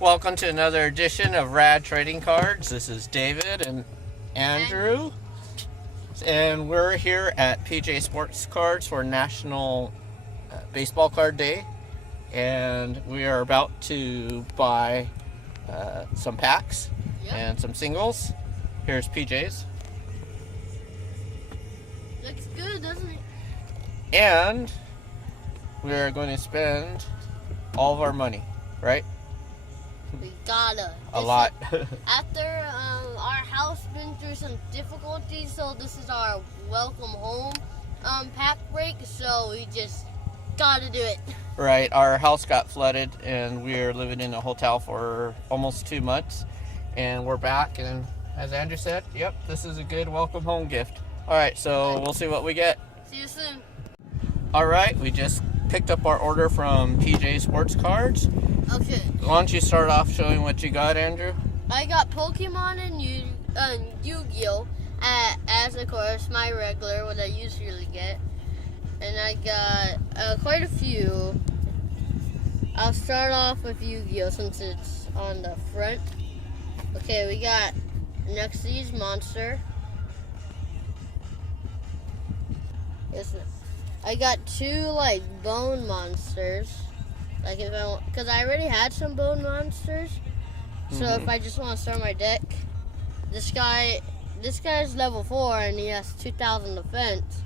Welcome to another edition of Rad Trading Cards. This is David and Andrew, and we're here at PJ Sports Cards for National Baseball Card Day, and we are about to buy some packs and some singles. Here's PJ's. Looks good, doesn't it? And we are going to spend all of our money, right? We gotta. A lot. After our house been through some difficulties, so this is our welcome home pack break, so we just gotta do it. Right, our house got flooded and we're living in a hotel for almost 2 months, and we're back, and as Andrew said, yep, this is a good welcome home gift. Alright, so we'll see what we get. See you soon. Alright, we just picked up our order from PJ Sports Cards. Okay. Why don't you start off showing what you got, Andrew? I got Pokemon and Yu-Gi-Oh! As of course my regular, what I usually get. And I got quite a few. I'll start off with Yu-Gi-Oh! Since it's on the front. Okay, we got Nexy's Monster. I got two like bone monsters. Like if I, because I already had some bone monsters. So if I just want to start my deck, this guy's level 4 and he has 2,000 defense,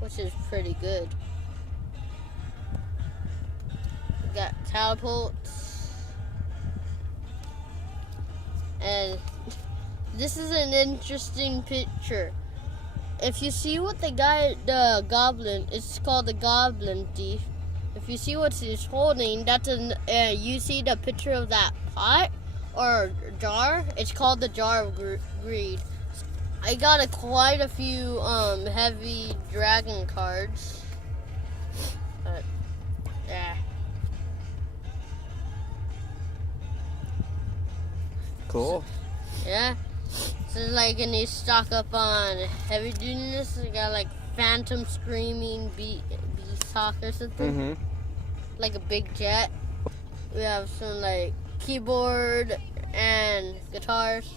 which is pretty good. We got Catapults, and this is an interesting picture. If you see what the goblin, it's called the Goblin Thief. If you see what he's holding, that's you see the picture of that pot or jar. It's called the Jar of Greed. I got quite a few heavy dragon cards. Yeah. Cool. Yeah. So like I need to stock up on heavy dutiness. I got like Phantom Screaming Beasthawk or something. Like a big jet. We have some like keyboard and guitars.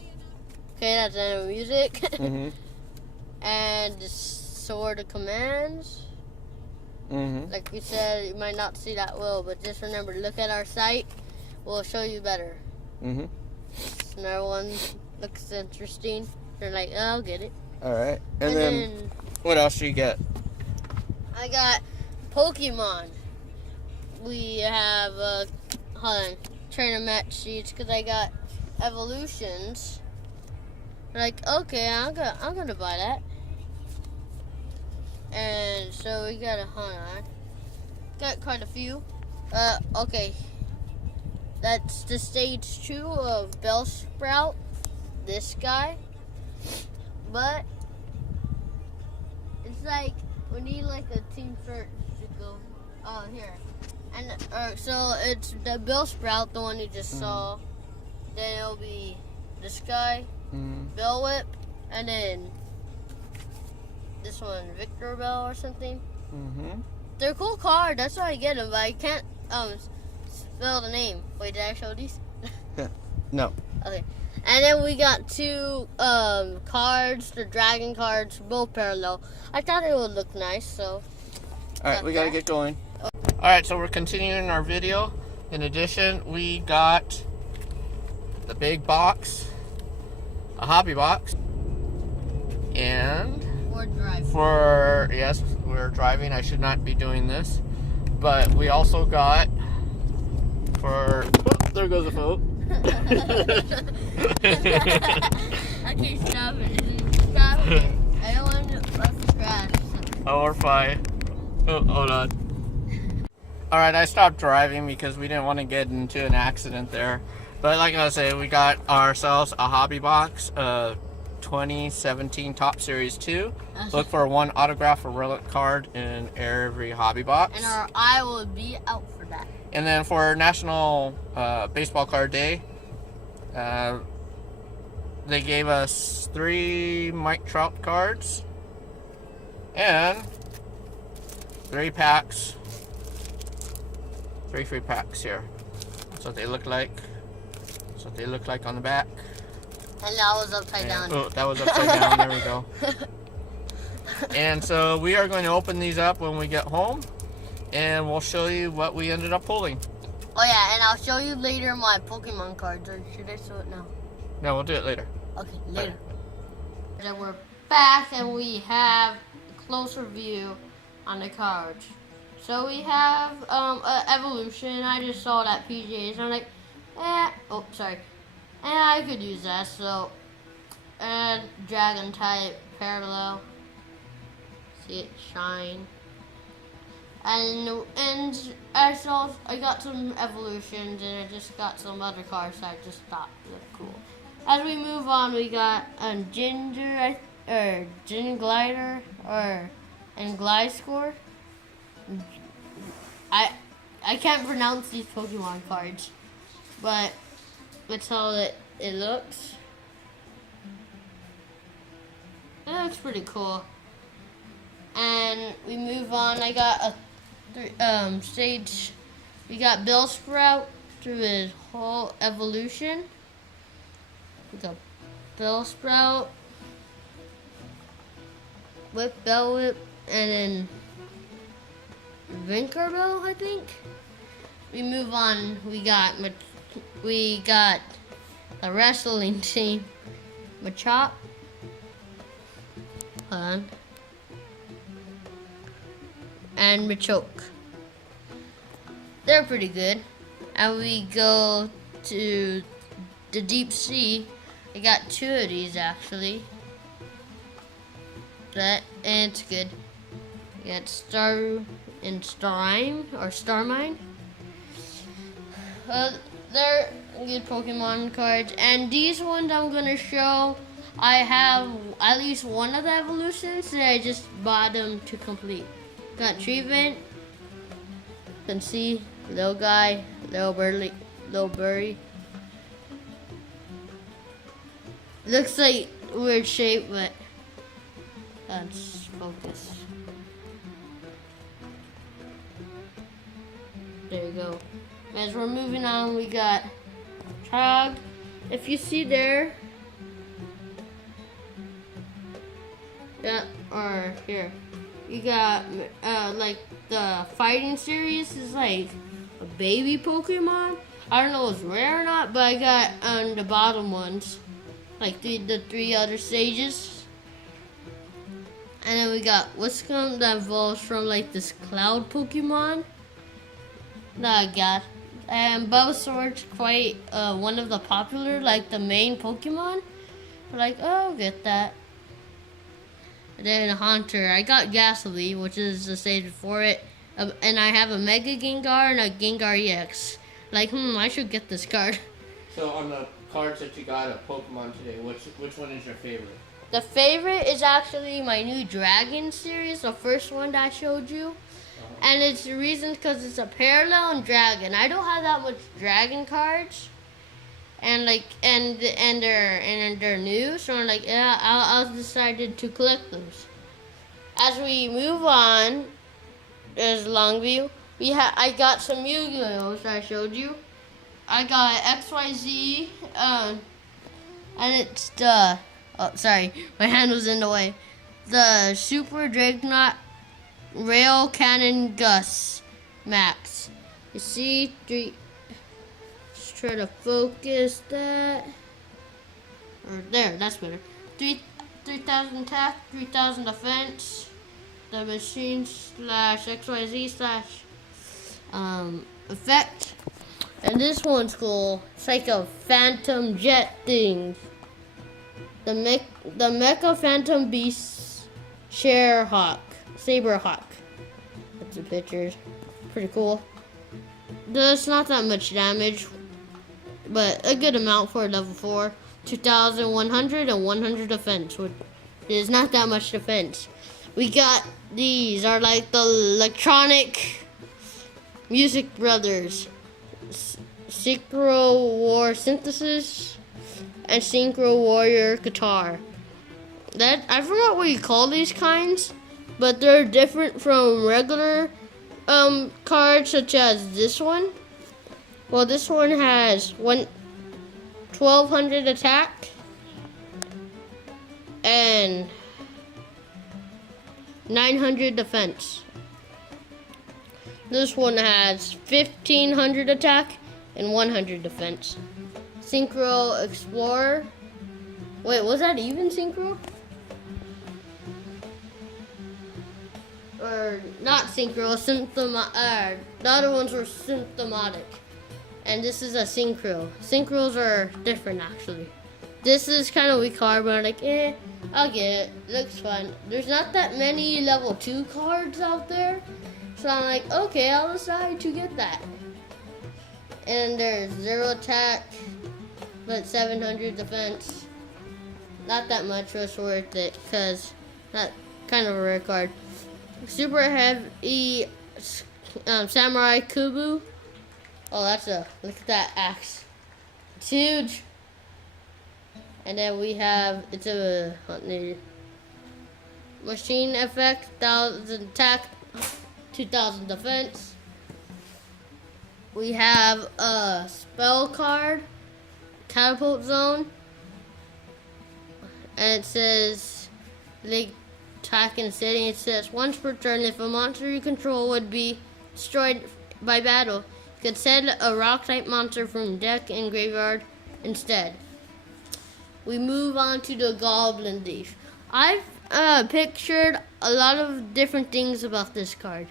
Okay, that's the end of music. And Sword of Commands. Like we said, you might not see that well, but just remember, look at our site. We'll show you better. Another one looks interesting. They're like, oh, I'll get it. Alright. And then what else do you get? I got Pokemon. We have trainer match sheets because I got evolutions. Like, okay, I'm gonna buy that. And so we got got quite a few. Okay, that's the stage 2 of Bellsprout. This guy, but it's like we need like a team search to go. Oh, here. And so it's the Bellsprout, the one you just saw. Then it'll be this guy, Bellwhip, and then this one, Victor Bell or something. They're a cool card. That's why I get them, but I can't spell the name. Wait, did I show these? No. Okay. And then we got two cards, the dragon cards, both parallel. I thought it would look nice, so. Alright, we gotta get going. Alright, so we're continuing our video. In addition, we got the big box, a hobby box, and we're driving. I should not be doing this, but we also got there goes a vote. Okay, stop it. Stop it. I don't want to crash. Oh, we're fine. Oh, hold on. Alright, I stopped driving because we didn't want to get into an accident there. But like I said, we got ourselves a hobby box, 2017 Top Series 2. Look for one autograph or relic card in every hobby box. And our eye will be out for that. And then for National Baseball Card Day, they gave us 3 Mike Trout cards and 3 packs. 3 free packs here. That's what they look like. That's what they look like on the back. And that was upside down. Oh, that was upside down. There we go. And so we are going to open these up when we get home, and we'll show you what we ended up pulling. Oh yeah, and I'll show you later my Pokemon cards, or should I show it now? No, we'll do it later. Okay, later. And we're back, and we have a closer view on the cards. So we have Evolution. I just saw it at PJ's. I'm like, oh, sorry. And I could use that, so. And Dragon type, Parallel. See it shine. And I got some Evolutions, and I just got some other cards that I just thought looked cool. As we move on, we got Gin Glider, and Gliscor. I can't pronounce these Pokemon cards, but that's how it looks. It looks pretty cool. And we move on. I got a stage. We got Bellsprout through his whole evolution. We got Bellsprout, Bellwhip, and then Vinkerbell, I think. We move on. We got the wrestling team, Machop. Hold on. And Machoke. They're pretty good. And we go to the deep sea. I got two of these actually. And it's good. We got Star and Starmine or Starmine. They're good Pokemon cards. And these ones I'm gonna show, I have at least one of the evolutions that I just bought them to complete. Got Treevent. You can see little guy, little birdie. Looks like weird shape, but let's focus. There you go. As we're moving on, we got Trog. If you see there, yeah, or here. You got like the fighting series is like a baby Pokemon. I don't know if it's rare or not, but I got the bottom ones, like the three other stages. And then we got Whiscum that evolves from like this cloud Pokemon that I got. And Bulbasaur's quite one of the popular, like the main Pokemon. We're like, oh, I'll get that. And then Haunter, I got Gastly, which is the stage before it, and I have a Mega Gengar and a Gengar EX. Like, I should get this card. So on the cards that you got at Pokemon today, which one is your favorite? The favorite is actually my new Dragon series, the first one that I showed you. And it's the reason because it's a Parallel and Dragon. I don't have that much Dragon cards. And like they're new, so I'm like, yeah, I'll decided to collect those. As we move on, there's Longview. I got some Yu-Gi-Ohs that I showed you. I got XYZ, and it's the sorry, my hand was in the way. The Super Dragonite Rail Cannon Gus Max. You see three. Try to focus that. Or there, that's better. 3,000 attack, 3,000 defense. The machine slash XYZ slash effect. And this one's cool. It's like a phantom jet thing. The Mecha Phantom Beast Saberhawk. That's the pictures. Pretty cool. Does not that much damage, but a good amount for level 4. 2,100 and 100 defense, which is not that much defense. We got these are like the electronic music brothers, Synchro War Synthesis and Synchro Warrior Guitar. That I forgot what you call these kinds, but they're different from regular cards such as this one. Well, this one has 1200 attack and 900 defense. This one has 1500 attack and 100 defense. Synchro Explorer. Wait, was that even Synchro? Or not Synchro, the other ones were Symptomatic. And this is a Synchro. Synchros are different actually. This is kind of weak card, but I'm like, I'll get it. Looks fun. There's not that many level 2 cards out there. So I'm like, okay, I'll decide to get that. And there's 0 attack, but 700 defense. Not that much was worth it, because that kind of a rare card. Super heavy Samurai Kubu. Oh, look at that axe. It's huge. And then we have, it's a machine effect, 1000 attack, 2000 defense. We have a spell card, Catapult Zone. And it says, they attack in a city. It says, once per turn, if a monster you control would be destroyed by battle, you could send a rock-type monster from deck and graveyard instead. We move on to the Goblin Thief. I've pictured a lot of different things about this card.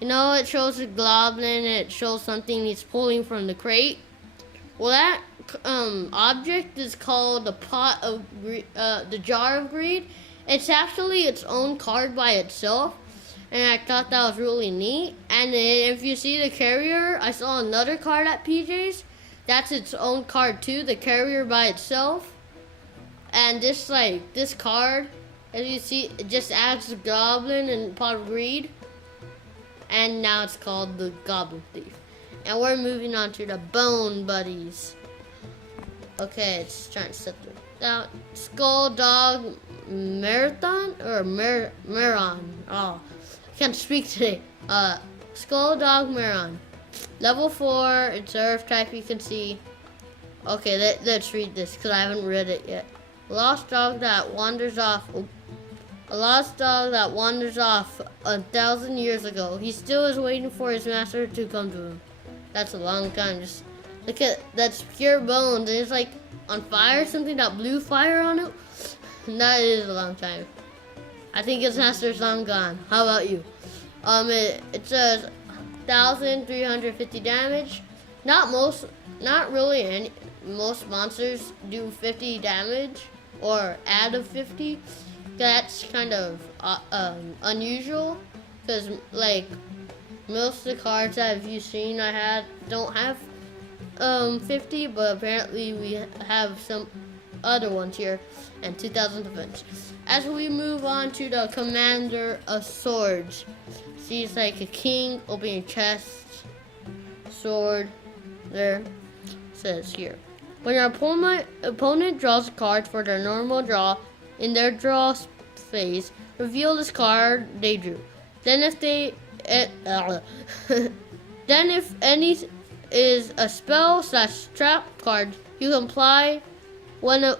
You know, it shows a goblin, it shows something he's pulling from the crate. Well, that object is called the Jar of Greed. It's actually its own card by itself, and I thought that was really neat. And then if you see the carrier, I saw another card at PJ's. That's its own card too, the carrier by itself. And this card, as you see, it just adds the goblin and Pot of Greed. And now it's called the Goblin Thief. And we're moving on to the Bone Buddies. Okay, it's trying to set them out. Skull Dog Marathon or Maron. Oh, I can't speak today. Skull Dog Maron. Level 4. It's Earth type. You can see. Okay, let's read this because I haven't read it yet. Lost dog that wanders off. A lost dog that wanders off 1,000 years ago. He still is waiting for his master to come to him. That's a long time. Just look at that's pure bones. And it's like on fire, something that blew fire on it. And that is a long time. I think his master's long gone. How about you? It says 1,350 damage. Not really any. Most monsters do 50 damage or add a 50. That's kind of unusual because like most of the cards that you've seen don't have 50, but apparently we have some other ones here and 2,000 defense. As we move on to the Commander of Swords, see it's like a king opening chest, sword. There it says here. When your opponent draws a card for their normal draw in their draw phase, reveal this card they drew. Then if any is a spell / trap card, you can apply one of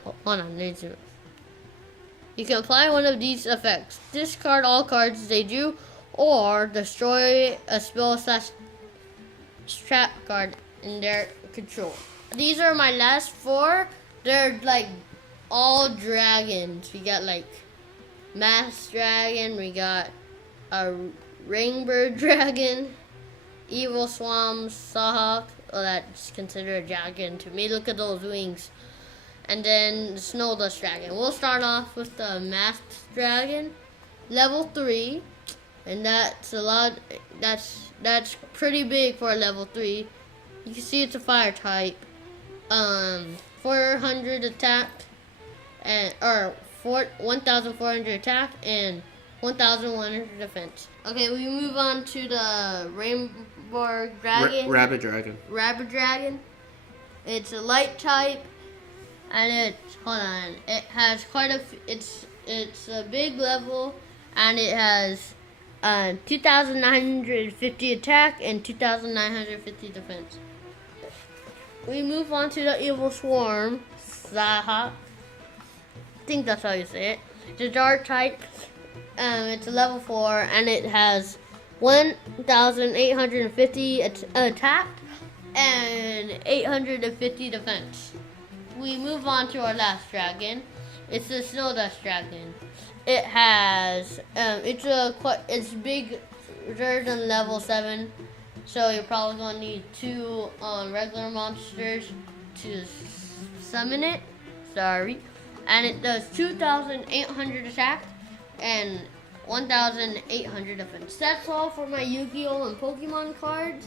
these effects. Discard all cards they drew, or destroy a spell / trap card in their control. These are my last 4. They're like all dragons. We got like Mass Dragon, we got a Rainbird Dragon, Evil Swamp, Sawhawk. Oh, that's considered a dragon to me. Look at those wings. And then the Snow Dust Dragon. We'll start off with the Masked Dragon, level 3, and that's a lot. That's pretty big for a level 3. You can see it's a fire type. 400 attack and 1,400 attack and 1,100 defense. Okay, we move on to the Rainbow Dragon. Rabbit Dragon. Rabbit Dragon. It's a light type, and it has quite a. It's a big level, and it has 2,950 attack and 2,950 defense. we move on to the Evil Swarm. Zaha. I think that's how you say it. It's a dark type. It's a level 4 and it has 1,850 attack and 850 defense. We move on to our last dragon. It's the Snow Dust Dragon. It has it's bigger than level 7, so you're probably gonna need 2 regular monsters to summon it. Sorry, and it does 2,800 attack and 1,800 defense. That's all for my Yu-Gi-Oh and Pokemon cards.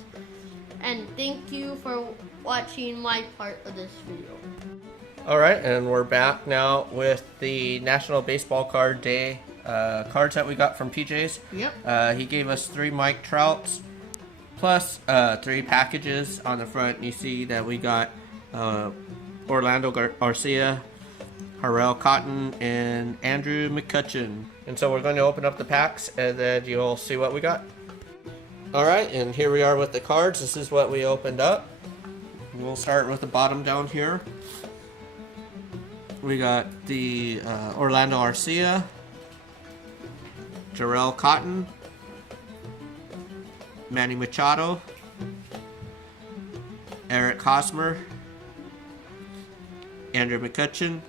And thank you for watching my part of this video. All right, and we're back now with the National Baseball Card Day cards that we got from PJ's. Yep. He gave us 3 Mike Trouts plus 3 packages. On the front, you see that we got Orlando Arcia, Harrell Cotton, and Andrew McCutchen. And so we're going to open up the packs and then you'll see what we got. All right, and here we are with the cards. This is what we opened up. We'll start with the bottom down here. We got the Orlando Arcia, Jarrell Cotton, Manny Machado, Eric Hosmer, Andrew McCutchen,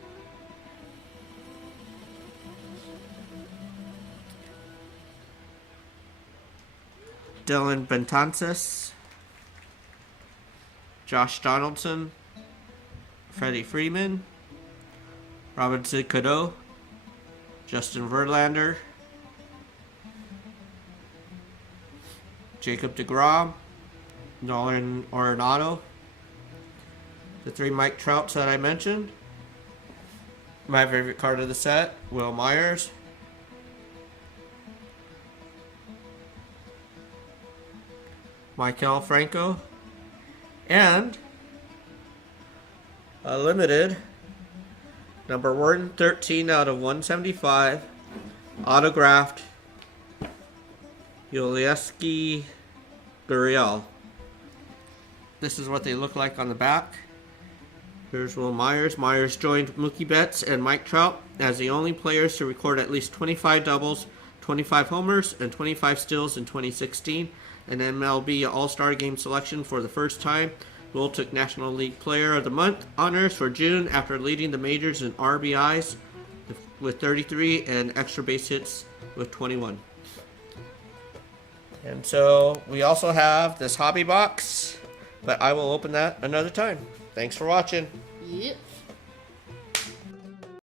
Dylan Betances, Josh Donaldson, Freddie Freeman, Robinson Cano, Justin Verlander, Jacob deGrom, Nolan Arenado, the 3 Mike Trouts that I mentioned, my favorite card of the set, Will Myers, Maikel Franco, and a limited number 113 out of 175 autographed Yulieski Gurriel. This is what they look like on the back. Here's Will Myers. Myers joined Mookie Betts and Mike Trout as the only players to record at least 25 doubles, 25 homers, and 25 steals in 2016. An MLB All-Star Game selection for the first time. Will took National League Player of the Month honors for June after leading the majors in RBIs with 33 and extra base hits with 21. And so we also have this hobby box, but I will open that another time. Thanks for watching. Yep.